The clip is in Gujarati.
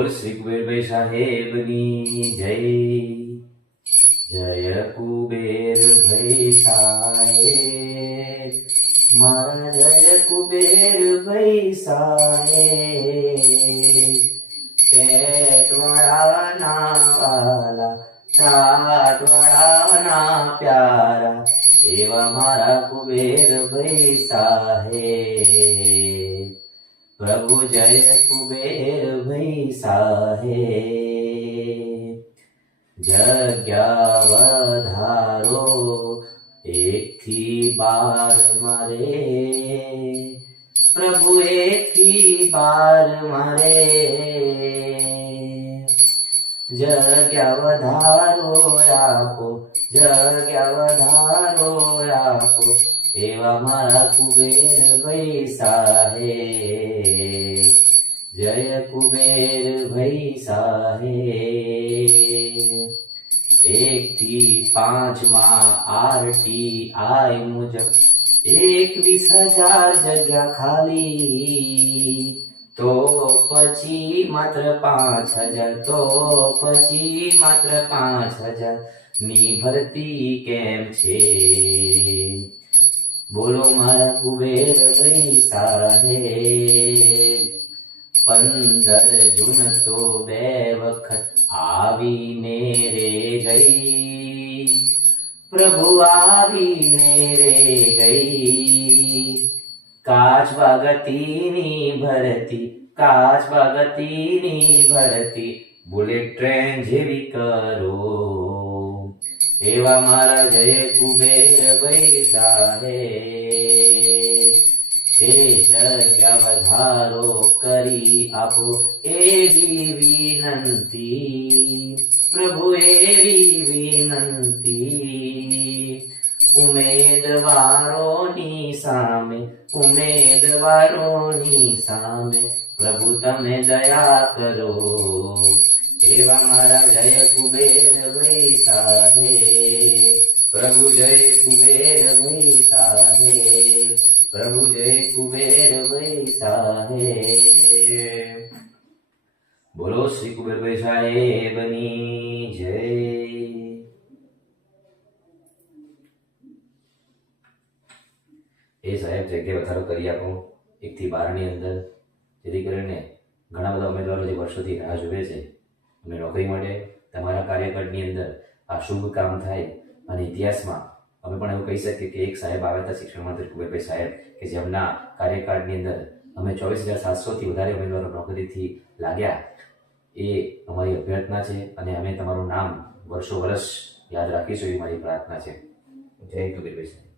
બોલ શ્રી કુબેરભાઈ સાહેબની જય. જય કુબેરભાઈ સાહેબ, મારા જય કુબેરભાઈ સાહેબ. પેટવાળાના વાલા, ટાટવાળાના પ્યારા, એવા મારા કુબેરભાઈ સાહેબ. પ્રભુ જય કુબેરભાઈ સાહેબ. જગ્યા વધારો 1 થી 12 મારે, પ્રભુ 1 થી 12 મારે. જગ્યા વધારો આપો, જગ્યા વધારો આપો, એવા મારા કુબેરભાઈ સાહેબ. જય કુબેરભાઈ સાહેબ. 1 થી 5 માં RTI મુજબ 21,000 જગ્યા ખાલી, તો પછી માત્ર 5,000, તો પછી માત્ર 5,000 ની ભરતી કેમ છે? બોલો મારા કુબેરભાઈ સાહેબ. 15 જૂન તો 2 વખત આવીને રે ગઈ, પ્રભુ આવીને રે ગઈ. કાચબા ગતિની ભરતી, કાચબા ગતિની ભરતી, બુલેટ ટ્રેન જેવી કરો, એવા મારા જય કુબેરભાઈ સાહેબ. એ જગ્યા વધારો કરી આપો એવી વિનંતી, પ્રભુ એવી વિનંતી. ઉમેદવારોની સામે, ઉમેદવારોની સામે, પ્રભુ તમે દયા કરો, એવા મારા જય કુબેરભાઈ સાહેબ. પ્રભુ જય કુબેરભાઈ સાહેબ, પ્રભુ જય કુબેરભાઈ સાહેબ. બોલો શ્રી કુબેરભાઈ સાહેબની જય. એ સાહેબ જગ્યા વધારો કરી આપો 1 થી 12 ની અંદર, જેથી કરીને ઘણા બધા ઉમેદવારો જે વર્ષોથી રાહ જુએ છે અમને નોકરી માટે, તમારા કાર્યકાળની અંદર આ શુભ કામ થાય. અને ઇતિહાસમાં અમે પણ એવું કહી શકીએ કે એક સાહેબ આવ્યા હતા શિક્ષણ મંત્રી કુબેરભાઈ સાહેબ, કે જેમના કાર્યકાળની અંદર અમે 24,700 થી વધારે ઉમેદવારો નોકરીથી લાગ્યા. એ અમારી અભ્યર્થના છે અને અમે તમારું નામ વર્ષો વર્ષ યાદ રાખીશું, એવી મારી પ્રાર્થના છે. જય કુબેરભાઈ સાહેબ.